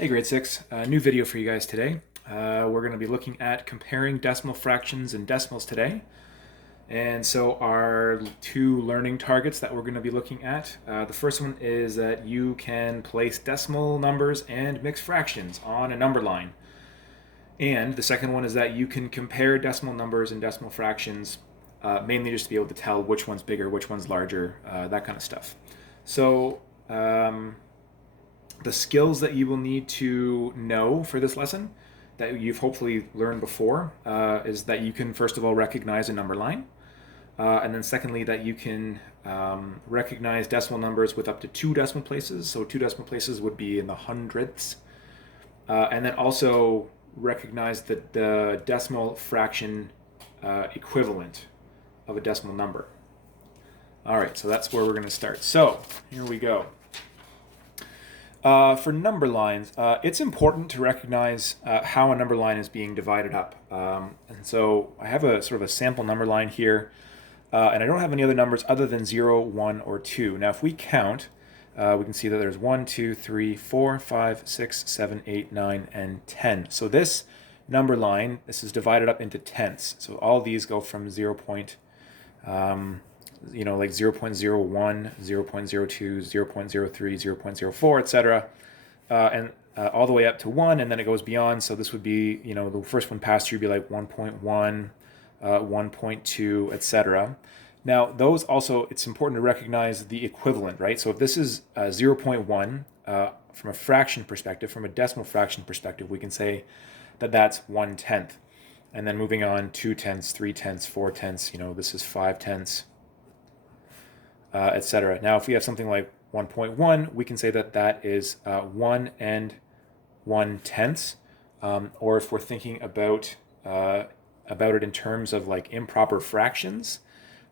Hey grade 6, new video for you guys today. We're going to be looking at comparing decimal fractions and decimals today. And so our two learning targets that we're going to be looking at, the first one is that you can place decimal numbers and mixed fractions on a number line. And the second one is that you can compare decimal numbers and decimal fractions, mainly just to be able to tell which one's bigger, which one's larger, that kind of stuff. So the skills that you will need to know for this lesson that you've hopefully learned before is that you can first of all recognize a number line, and then secondly that you can recognize decimal numbers with up to 2 decimal places. So 2 decimal places would be in the hundredths, and then also recognize the decimal fraction equivalent of a decimal number. All right, so that's where we're going to start. So here we go. For number lines, it's important to recognize how a number line is being divided up. And so I have a sort of a sample number line here, and I don't have any other numbers other than 0, 1, or 2. Now if we count, we can see that there's 1, 2, 3, 4, 5, 6, 7, 8, 9, and 10. So this number line, this is divided up into tenths. So all these go from 0. Like 0.01, 0.02, 0.03, 0.04, etc. And all the way up to 1, and then it goes beyond. So this would be, the first one past here would be like 1.1, 1.2, etc. Now, those also, it's important to recognize the equivalent, right? So if this is 0.1, from a fraction perspective, from a decimal fraction perspective, we can say that that's 1/10. And then moving on, 2 tenths, 3 tenths, 4 tenths, this is 5 tenths. Etc. Now, if we have something like 1.1, we can say that that is 1 and 1/10. Or if we're thinking about it in terms of like improper fractions,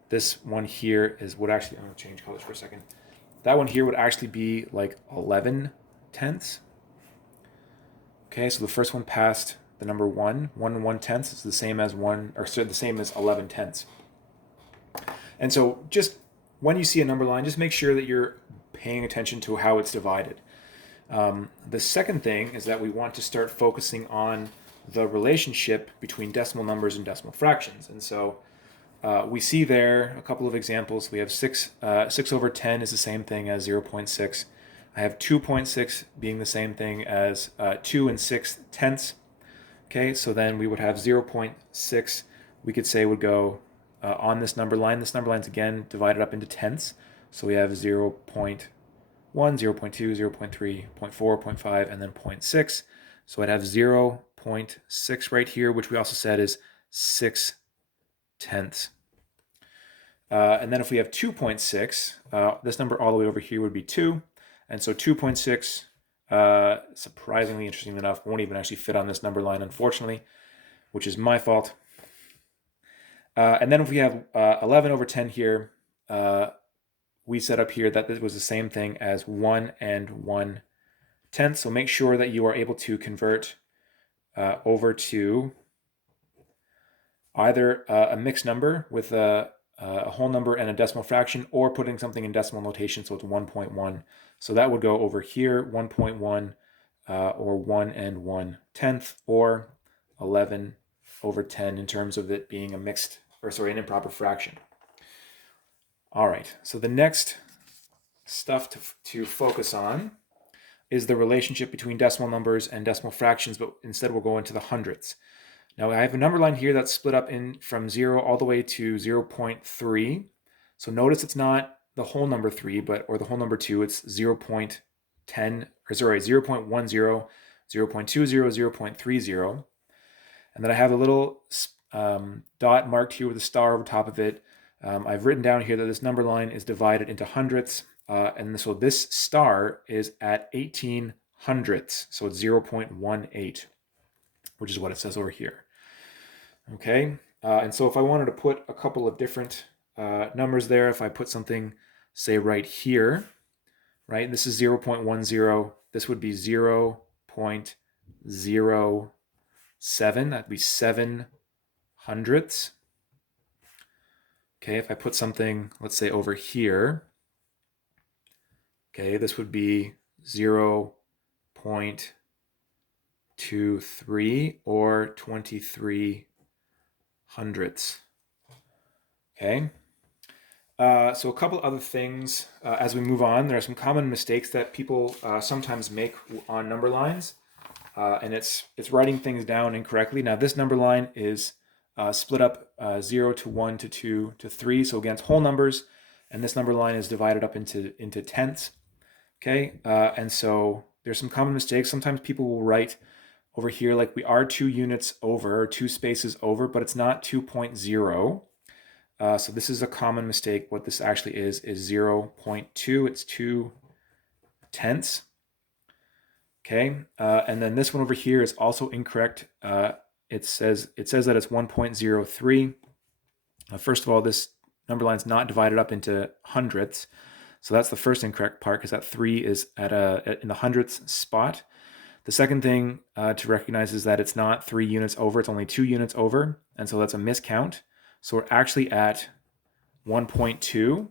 this one here would actually, I'm going to change colors for a second. That one here would actually be like 11 tenths. Okay, so the first one past the number 1 and 1/10 is the same as the same as 11 tenths. And so just when you see a number line, just make sure that you're paying attention to how it's divided. The second thing is that we want to start focusing on the relationship between decimal numbers and decimal fractions. And so we see there a couple of examples. We have 6 over 10 is the same thing as 0.6. I have 2.6 being the same thing as 2 and 6 tenths. Okay, so then we would have 0.6, we could say would go on this number line. This number line's again divided up into tenths. So we have 0.1, 0.2, 0.3, 0.4, 0.5, and then 0.6. So I'd have 0.6 right here, which we also said is 6 tenths. And then if we have 2.6, this number all the way over here would be 2. And so 2.6, surprisingly, interesting enough, won't even actually fit on this number line, unfortunately, which is my fault. And then if we have 11 over 10 here, we set up here that this was the same thing as 1 and 1/10. So make sure that you are able to convert over to either a mixed number with a whole number and a decimal fraction, or putting something in decimal notation, so it's 1.1. So that would go over here, 1.1, or 1 and 1/10, or 11 over 10 in terms of it being an improper fraction. All right, so the next stuff to focus on is the relationship between decimal numbers and decimal fractions, but instead we'll go into the hundredths. Now I have a number line here that's split up in from 0 all the way to 0.3. So notice it's not the whole number 3, or the whole number 2, it's 0.10, or sorry, 0.10, 0.20, 0.30. And then I have a little dot marked here with a star over top of it. I've written down here that this number line is divided into hundredths, and so this star is at 18 hundredths, so it's 0.18, which is what it says over here. Okay, and so if I wanted to put a couple of different numbers there, if I put something, say right here, right, this is 0.10, this would be 0.07, that'd be 7 hundredths. Okay, if I put something, let's say over here, okay, this would be 0.1 to 3 or 23 hundredths. Okay. So a couple other things as we move on. There are some common mistakes that people sometimes make on number lines, and it's writing things down incorrectly. Now this number line is split up 0 to 1 to 2 to 3, so against whole numbers, and this number line is divided up into tenths. Okay, and so there's some common mistakes. Sometimes people will write over here like we are 2 units over, or 2 spaces over, but it's not 2.0. So this is a common mistake. What this actually is 0.2. It's 2 tenths. Okay, and then this one over here is also incorrect. It says that it's 1.03. First of all, this number line is not divided up into hundredths. So that's the first incorrect part, because that 3 is in the hundredths spot. The second thing to recognize is that it's not 3 units over, it's only 2 units over, and so that's a miscount. So we're actually at 1.2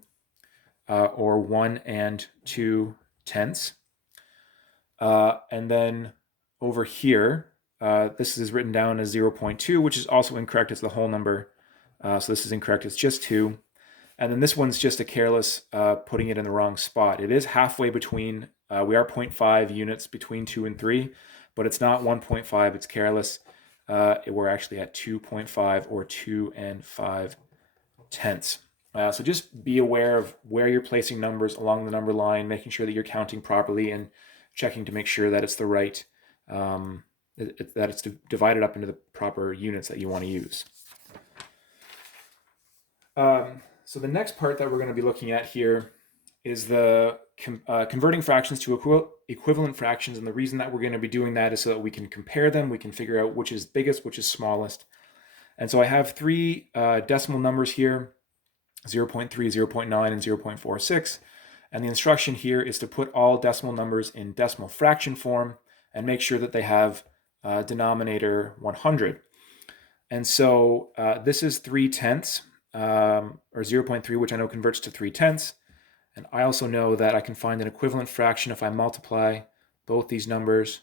or 1 and 2 tenths. And then over here, this is written down as 0.2, which is also incorrect. It's the whole number. So this is incorrect. It's just 2. And then this one's just a careless putting it in the wrong spot. It is halfway between, we are 0.5 units between 2 and 3, but it's not 1.5. It's careless. We're actually at 2.5 or 2 and 5 tenths. So just be aware of where you're placing numbers along the number line, making sure that you're counting properly and checking to make sure that it's the right, that it's divided up into the proper units that you want to use. So the next part that we're going to be looking at here is the converting fractions to equivalent fractions. And the reason that we're going to be doing that is so that we can compare them. We can figure out which is biggest, which is smallest. And so I have 3 decimal numbers here, 0.3, 0.9, and 0.46. And the instruction here is to put all decimal numbers in decimal fraction form and make sure that they have denominator 100. And so this is 3 tenths, or 0.3, which I know converts to 3 tenths. And I also know that I can find an equivalent fraction if I multiply both these numbers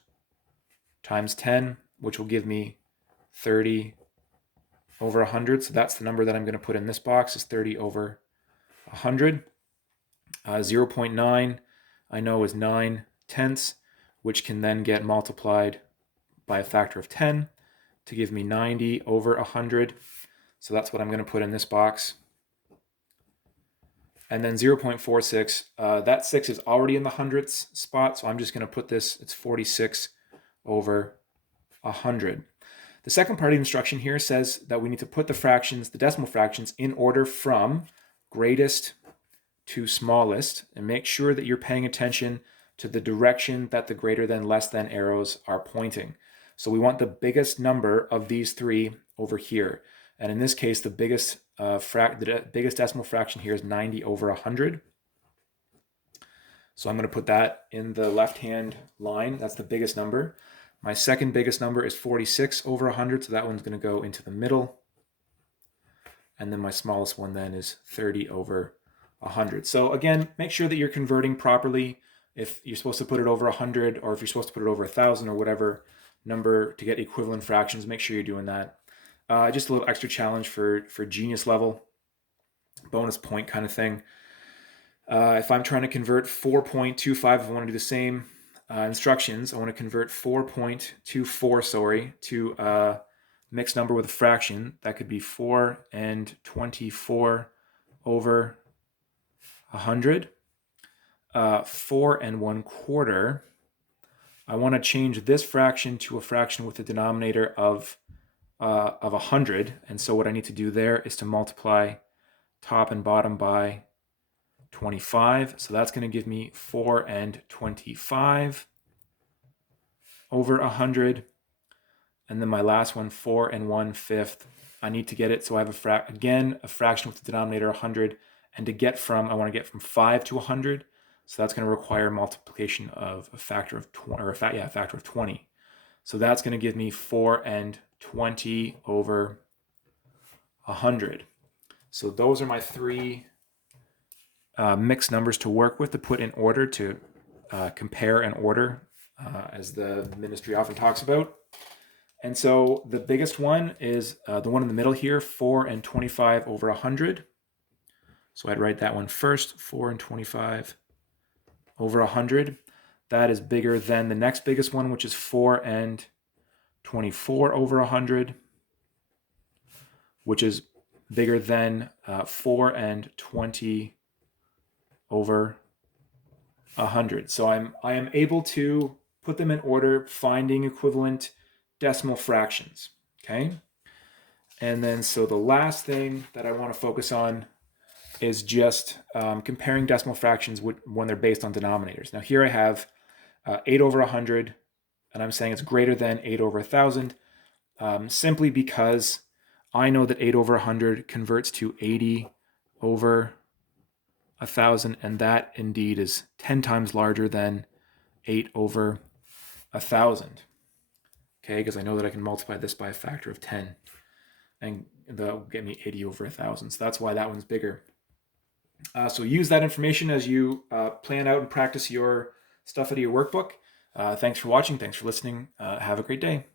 times 10, which will give me 30 over 100. So that's the number that I'm going to put in this box, is 30 over 100. 0.9 I know is 9 tenths, which can then get multiplied by a factor of 10 to give me 90 over 100. So that's what I'm going to put in this box. And then 0.46, that 6 is already in the hundredths spot, so I'm just going to put this, it's 46 over 100. The second part of the instruction here says that we need to put the fractions, the decimal fractions, in order from greatest to smallest, and make sure that you're paying attention to the direction that the greater than, less than arrows are pointing. So we want the biggest number of these 3 over here. And in this case, the biggest decimal fraction here is 90 over 100. So I'm going to put that in the left-hand line. That's the biggest number. My second biggest number is 46 over 100, so that one's going to go into the middle. And then my smallest one then is 30 over 100. So again, make sure that you're converting properly. If you're supposed to put it over 100, or if you're supposed to put it over 1,000 or whatever number to get equivalent fractions, make sure you're doing that. Just a little extra challenge for genius level, bonus point kind of thing. If I'm trying to convert 4.25, if I want to do the same instructions, I want to convert 4.24, to a mixed number with a fraction. That could be 4 and 24 over 100. 4 and 1/4. I want to change this fraction to a fraction with a denominator of 100, and so what I need to do there is to multiply top and bottom by 25. So that's going to give me 4 and 25 over 100. And then my last one, 4 and 1/5. I need to get it, so I have a fraction with the denominator 100, and to get from, I want to get from 5 to 100. So that's going to require multiplication of a factor of 20, or a factor of 20. So that's going to give me 4 and 20 over 100. So those are my 3 mixed numbers to work with, to put in order, to compare and order as the ministry often talks about. And so the biggest one is the one in the middle here, 4 and 25 over 100. So I'd write that one first, 4 and 25 over 100. That is bigger than the next biggest one, which is 4 and 24 over 100, which is bigger than 4 and 20 over 100. So I am able to put them in order, finding equivalent decimal fractions, okay? And then so the last thing that I want to focus on is just comparing decimal fractions when they're based on denominators. Now here I have 8 over 100, and I'm saying it's greater than 8 over 1,000, simply because I know that 8 over 100 converts to 80 over 1,000, and that indeed is 10 times larger than 8 over 1,000. Okay, because I know that I can multiply this by a factor of 10, and that'll get me 80 over 1,000. So that's why that one's bigger. So use that information as you plan out and practice your stuff out of your workbook. Thanks for watching. Thanks for listening. Have a great day.